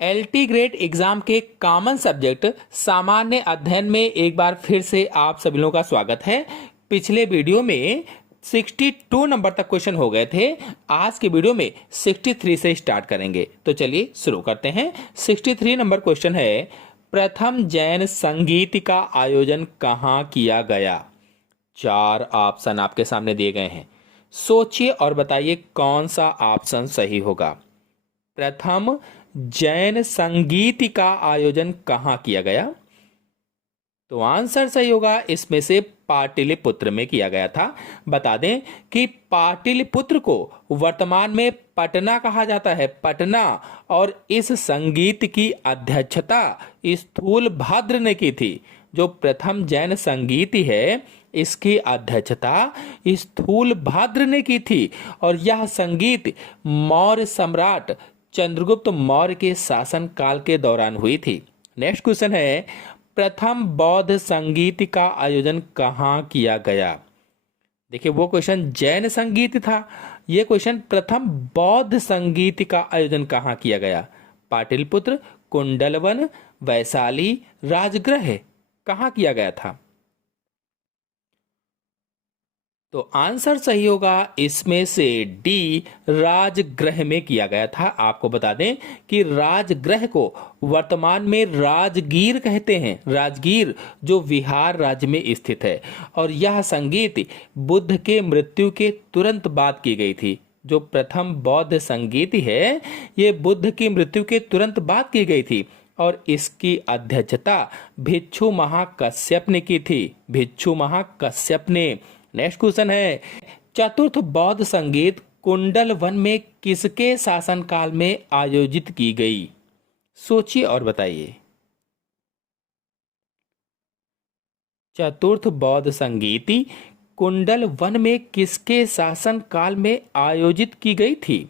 LT grade exam के common subject सामान्य अध्ययन में एक बार फिर से आप सभी लोगों का स्वागत है। पिछले वीडियो में 62 नंबर तक क्वेश्चन हो गए थे। आज के वीडियो में 63 से स्टार्ट करेंगे। तो चलिए शुरू करते हैं। 63 नंबर क्वेश्चन है, प्रथम जैन संगीत का आयोजन कहाँ किया गया? 4 ऑप्शन आपके सामने दिए गए हैं। सोचिए और बताइए कौन सा ऑप्शन सही होगा। प्रथम जैन संगीत का आयोजन कहाँ किया गया? तो आंसर सही होगा इसमें से पाटलिपुत्र में किया गया था। बता दें कि पाटलिपुत्र को वर्तमान में पटना कहा जाता है, पटना। और इस संगीत की अध्यक्षता स्थूलभद्र ने की थी। जो प्रथम जैन संगीत है इसकी अध्यक्षता स्थूलभद्र ने की थी। और यह संगीत मौर्य सम्राट चंद्रगुप्त मौर्य के शासन काल के दौरान हुई थी। नेक्स्ट क्वेश्चन है, प्रथम बौद्ध संगीत का आयोजन कहाँ किया गया? देखिए वो क्वेश्चन जैन संगीत था, ये क्वेश्चन प्रथम बौद्ध संगीत का आयोजन कहाँ किया गया? पाटलिपुत्र, कुंडलवन, वैशाली, राजगृह, कहाँ किया गया था? तो आंसर सही होगा इसमें से डी, राजगृह में किया गया था। आपको बता दें कि राजगृह को वर्तमान में राजगीर कहते हैं, राजगीर जो बिहार राज्य में स्थित है। और यह संगीत बुद्ध के मृत्यु के तुरंत बाद की गई थी। जो प्रथम बौद्ध संगीत है ये बुद्ध की मृत्यु के तुरंत बाद की गई थी। और इसकी अध्यक्षता भिक्षु महाकश्यप ने की थी, भिक्षु महाकश्यप ने। नेक्स्ट क्वेश्चन है, चतुर्थ बौद्ध संगीत कुंडल वन में किसके शासनकाल में आयोजित की गई? सोचिए और बताइए। चतुर्थ बौद्ध संगीत कुंडल वन में किसके शासनकाल में आयोजित की गई थी?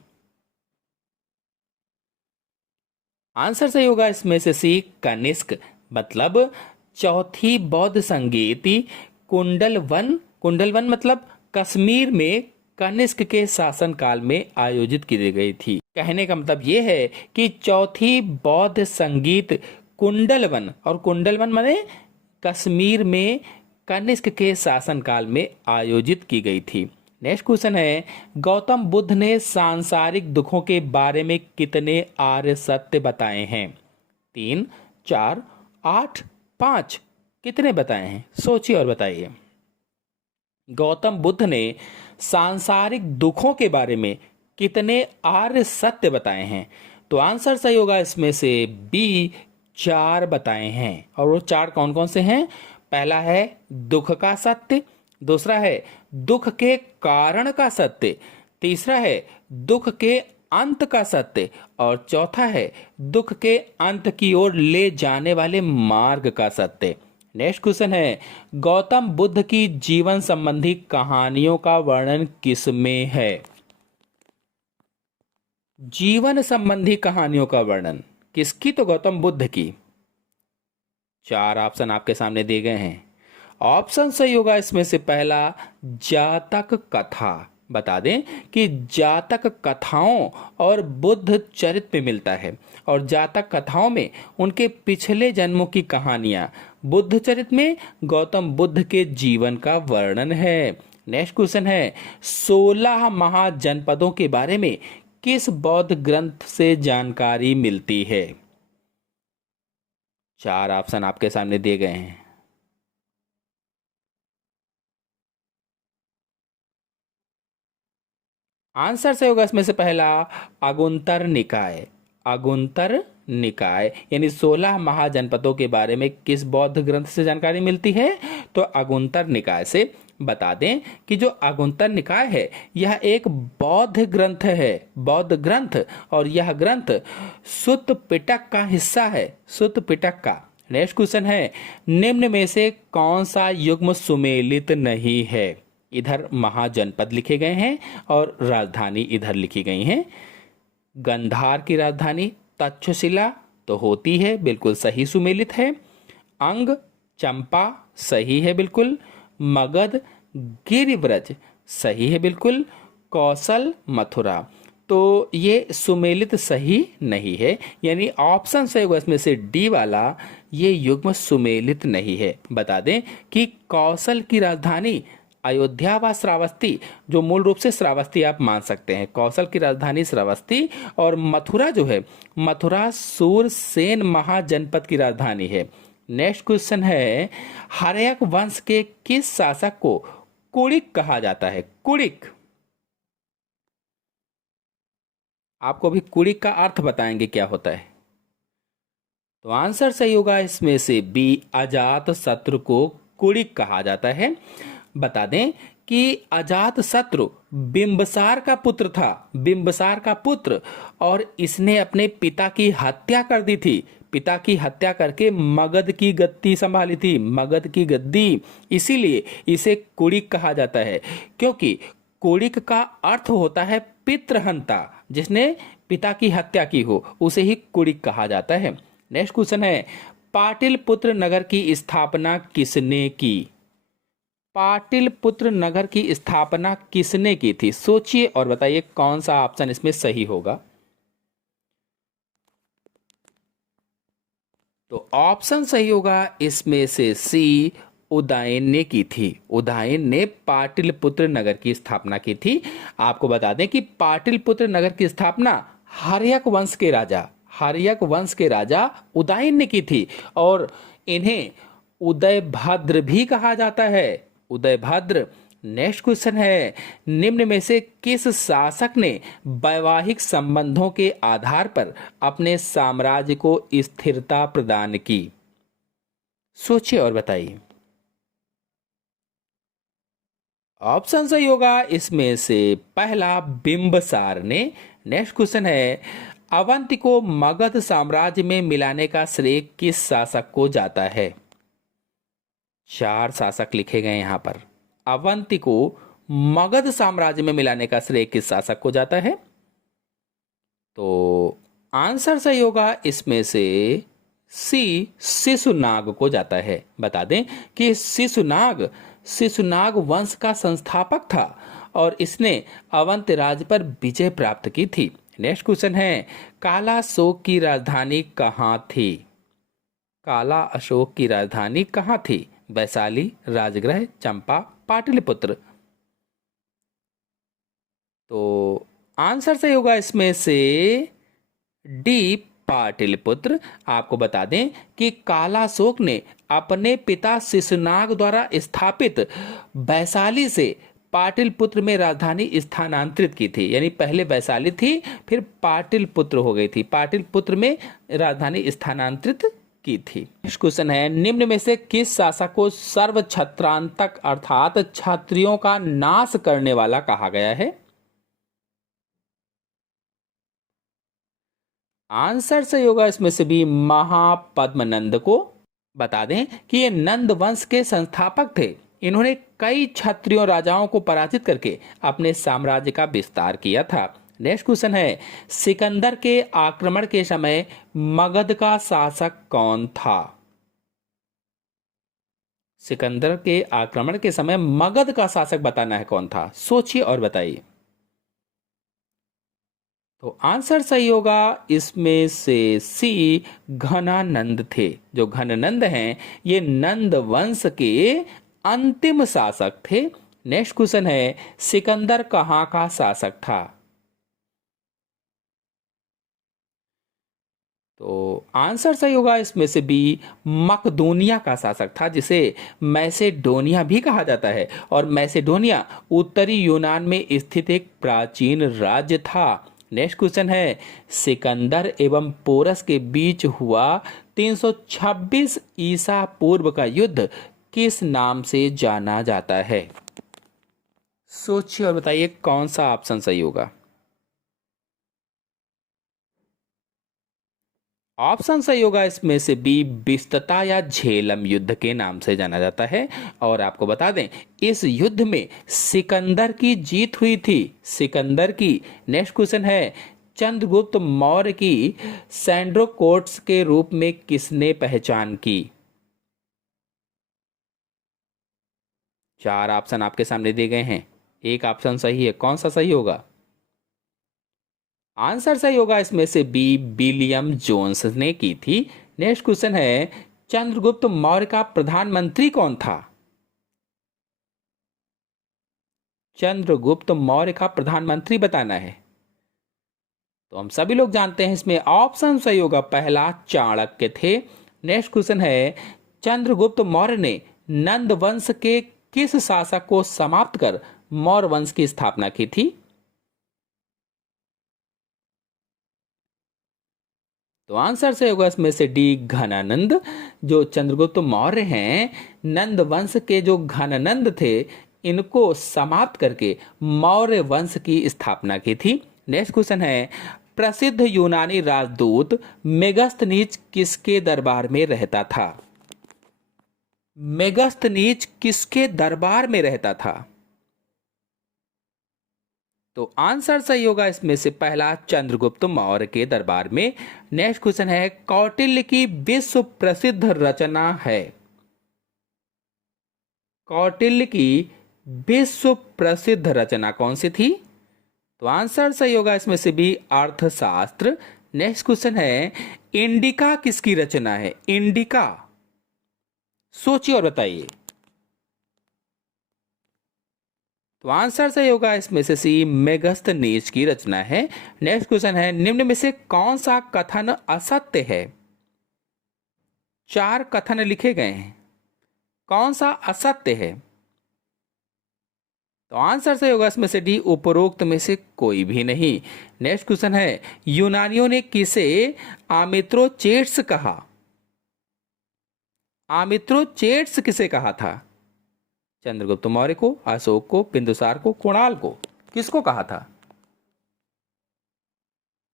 आंसर सही होगा इसमें से सी, कनिष्क। मतलब चौथी बौद्ध संगीत कुंडल वन मतलब कश्मीर में कनिष्क के शासनकाल में आयोजित की गई थी। कहने का मतलब यह है कि चौथी बौद्ध संगीत कुंडलवन, और कुंडलवन माने कश्मीर में कनिष्क के शासनकाल में आयोजित की गई थी। नेक्स्ट क्वेश्चन है, गौतम बुद्ध ने सांसारिक दुखों के बारे में कितने आर्य सत्य बताए हैं? 3, 4, 8, 5, कितने बताए हैं? सोचिए और बताइए। गौतम बुद्ध ने सांसारिक दुखों के बारे में कितने आर्य सत्य बताए हैं? तो आंसर सही होगा इसमें से बी, 4 बताए हैं। और वो 4 कौन कौन से हैं? पहला है दुख का सत्य, दूसरा है दुख के कारण का सत्य, तीसरा है दुख के अंत का सत्य, और चौथा है दुख के अंत की ओर ले जाने वाले मार्ग का सत्य। नेक्स्ट क्वेश्चन है, गौतम बुद्ध की जीवन संबंधी कहानियों का वर्णन किसमें है? जीवन संबंधी कहानियों का वर्णन किसकी? तो गौतम बुद्ध की। 4 ऑप्शन आपके सामने दिए गए हैं। ऑप्शन सही होगा इसमें से पहला, जातक कथा। बता दें कि जातक कथाओं और बुद्ध चरित्र में मिलता है। और जातक कथाओं में उनके पिछले जन्मों की कहानियां, बुद्ध चरित्र में गौतम बुद्ध के जीवन का वर्णन है। नेक्स्ट क्वेश्चन है, 16 महाजनपदों के बारे में किस बौद्ध ग्रंथ से जानकारी मिलती है? 4 ऑप्शन आपके सामने दिए गए हैं। आंसर से होगा इसमें से पहला, अगुंतर निकाय। अगुंतर निकाय यानी 16 महाजनपदों के बारे में किस बौद्ध ग्रंथ से जानकारी मिलती है? तो अगुंतर निकाय से। बता दें कि जो अगुंतर निकाय है यह एक बौद्ध ग्रंथ है, बौद्ध ग्रंथ। और यह ग्रंथ सुत्त पिटक का हिस्सा है, सुत्त पिटक का। नेक्स्ट क्वेश्चन है, निम्न में से कौन सा युग्म सुमेलित नहीं है? इधर महाजनपद लिखे गए हैं और राजधानी इधर लिखी गई हैं। गंधार की राजधानी तक्षशिला तो होती है, बिल्कुल सही, सुमेलित है। अंग चंपा सही है बिल्कुल। मगध गिरिव्रज सही है बिल्कुल। कौशल मथुरा। तो ये सुमेलित सही नहीं है, यानी ऑप्शन सही होगा इसमें से डी वाला, ये युग्म सुमेलित नहीं है। बता दें कि कौशल की राजधानी अयोध्या व श्रावस्ती, जो मूल रूप से श्रावस्ती आप मान सकते हैं, कौशल की राजधानी श्रावस्ती, और मथुरा जो है, मथुरा सूरसेन महाजनपद की राजधानी है। नेक्स्ट क्वेश्चन है, हर्यक वंश के किस शासक को कुड़िक कहा जाता है? कुड़िक, आपको अभी कुड़िक का अर्थ बताएंगे क्या होता है। तो आंसर सही होगा इसमें से बी, अजात शत्रु को कुड़िक कहा जाता है। बता दें कि अजात शत्रु बिंबसार का पुत्र था, बिंबसार का पुत्र, और इसने अपने पिता की हत्या कर दी थी। पिता की हत्या करके मगध की गद्दी संभाली थी, मगध की गद्दी, इसीलिए इसे कुड़िक कहा जाता है, क्योंकि कुड़िक का अर्थ होता है पितृहंता, जिसने पिता की हत्या की हो उसे ही कुड़िक कहा जाता है। नेक्स्ट क्वेश्चन है, पाटिलपुत्र नगर की स्थापना किसने की? पाटिलपुत्र नगर की स्थापना किसने की थी? सोचिए और बताइए कौन सा ऑप्शन इसमें सही होगा। तो ऑप्शन सही होगा इसमें से सी, उदयन ने की थी। उदयन ने पाटिलपुत्र नगर की स्थापना की थी। आपको बता दें कि पाटिलपुत्र नगर की स्थापना हर्यक वंश के राजा, हर्यक वंश के राजा उदयन ने की थी, और इन्हें उदयभद्र भी कहा जाता है, उदयभद्र। नेक्स्ट क्वेश्चन है, निम्न में से किस शासक ने वैवाहिक संबंधों के आधार पर अपने साम्राज्य को स्थिरता प्रदान की? सोचिए और बताइए। ऑप्शन सही होगा इसमें से पहला, बिंबसार ने। नेक्स्ट क्वेश्चन है, अवंती को मगध साम्राज्य में मिलाने का श्रेय किस शासक को जाता है? चार शासक लिखे गए यहां पर। अवंती को मगध साम्राज्य में मिलाने का श्रेय किस शासक को जाता है? तो आंसर सही होगा इसमें से सी, शिशुनाग को जाता है। बता दें कि शिशुनाग, शिशुनाग वंश का संस्थापक था, और इसने अवंत राज्य पर विजय प्राप्त की थी। नेक्स्ट क्वेश्चन है, काला अशोक की राजधानी कहाँ थी? काला अशोक की राजधानी कहाँ थी? वैशाली, राजगृह, चंपा, पाटलिपुत्र। तो आंसर सही होगा इसमें से डी, पाटलिपुत्र। आपको बता दें कि कालाशोक ने अपने पिता शिशुनाग द्वारा स्थापित वैशाली से पाटलिपुत्र में राजधानी स्थानांतरित की थी, यानी पहले वैशाली थी, फिर पाटलिपुत्र हो गई थी, पाटलिपुत्र में राजधानी स्थानांतरित की थी। नेक्स्ट क्वेश्चन है, निम्न में से किस शासक को सर्व छत्रांतक अर्थात क्षत्रियों का नाश करने वाला कहा गया है? आंसर सही होगा इसमें से भी, महापद्मनंद को। बता दें कि ये नंद वंश के संस्थापक थे। इन्होंने कई क्षत्रियों राजाओं को पराजित करके अपने साम्राज्य का विस्तार किया था। नेक्स्ट क्वेश्चन है, सिकंदर के आक्रमण के समय मगध का शासक कौन था? सिकंदर के आक्रमण के समय मगध का शासक बताना है कौन था। सोचिए और बताइए। तो आंसर सही होगा इसमें से सी, घनानंद थे। जो घनानंद हैं ये नंद वंश के अंतिम शासक थे। नेक्स्ट क्वेश्चन है, सिकंदर कहाँ का शासक था? तो आंसर सही होगा इसमें से बी, मकदोनिया का शासक था, जिसे मैसेडोनिया भी कहा जाता है, और मैसेडोनिया उत्तरी यूनान में स्थित एक प्राचीन राज्य था। नेक्स्ट क्वेश्चन है, सिकंदर एवं पोरस के बीच हुआ 326 ईसा पूर्व का युद्ध किस नाम से जाना जाता है? सोचिए और बताइए कौन सा ऑप्शन सही होगा। ऑप्शन सही होगा इसमें से बी, बिस्तता या झेलम युद्ध के नाम से जाना जाता है। और आपको बता दें इस युद्ध में सिकंदर की जीत हुई थी, सिकंदर की। नेक्स्ट क्वेश्चन है, चंद्रगुप्त मौर्य की सैंड्रोकोट्स के रूप में किसने पहचान की? चार ऑप्शन आपके सामने दिए गए हैं, एक ऑप्शन सही है, कौन सा सही होगा? आंसर सही होगा इसमें से बी, विलियम जोन्स ने की थी। नेक्स्ट क्वेश्चन है, चंद्रगुप्त मौर्य का प्रधानमंत्री कौन था? चंद्रगुप्त मौर्य का प्रधानमंत्री बताना है। तो हम सभी लोग जानते हैं इसमें ऑप्शन सही होगा पहला, चाणक्य थे। नेक्स्ट क्वेश्चन है, चंद्रगुप्त मौर्य ने नंद वंश के किस शासक को समाप्त कर मौर्य वंश की स्थापना की थी? तो आंसर सही होगा इसमें से डी, घनानंद। जो चंद्रगुप्त मौर्य हैं, नंद वंश के जो घनानंद थे, इनको समाप्त करके मौर्य वंश की स्थापना की थी। नेक्स्ट क्वेश्चन है, प्रसिद्ध यूनानी राजदूत मेगस्थनीज किसके दरबार में रहता था? मेगस्थनीज किसके दरबार में रहता था? तो आंसर सही होगा इसमें से पहला, चंद्रगुप्त मौर्य के दरबार में। नेक्स्ट क्वेश्चन है, कौटिल्य की विश्व प्रसिद्ध रचना है। कौटिल्य की विश्व प्रसिद्ध रचना कौन सी थी? तो आंसर सही होगा इसमें से भी, अर्थशास्त्र। नेक्स्ट क्वेश्चन है, इंडिका किसकी रचना है? इंडिका, सोचिए और बताइए। तो आंसर सही होगा इसमें से सी, मेगस्थनीज की रचना है। नेक्स्ट क्वेश्चन है, निम्न में से कौन सा कथन असत्य है? 4 कथन लिखे गए हैं, कौन सा असत्य है? तो आंसर सही होगा इसमें से डी, उपरोक्त में से कोई भी नहीं। नेक्स्ट क्वेश्चन है, यूनानियों ने किसे आमित्रोचेट्स कहा? आमित्रोचेट्स किसे कहा था? चंद्रगुप्त मौर्य को, अशोक को, बिंदुसार को, कुणाल को, किसको कहा था?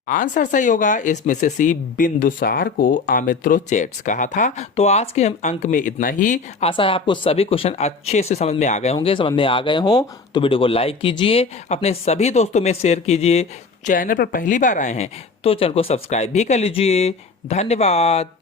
आंसर सही होगा इसमें से सी, बिंदुसार को आमित्रोचेट्स कहा था। तो आज के अंक में इतना ही। आशा है आपको सभी क्वेश्चन अच्छे से समझ में आ गए होंगे। समझ में आ गए हो तो वीडियो को लाइक कीजिए, अपने सभी दोस्तों में शेयर कीजिए। चैनल पर पहली बार आए हैं तो चैनल को सब्सक्राइब भी कर लीजिए। धन्यवाद।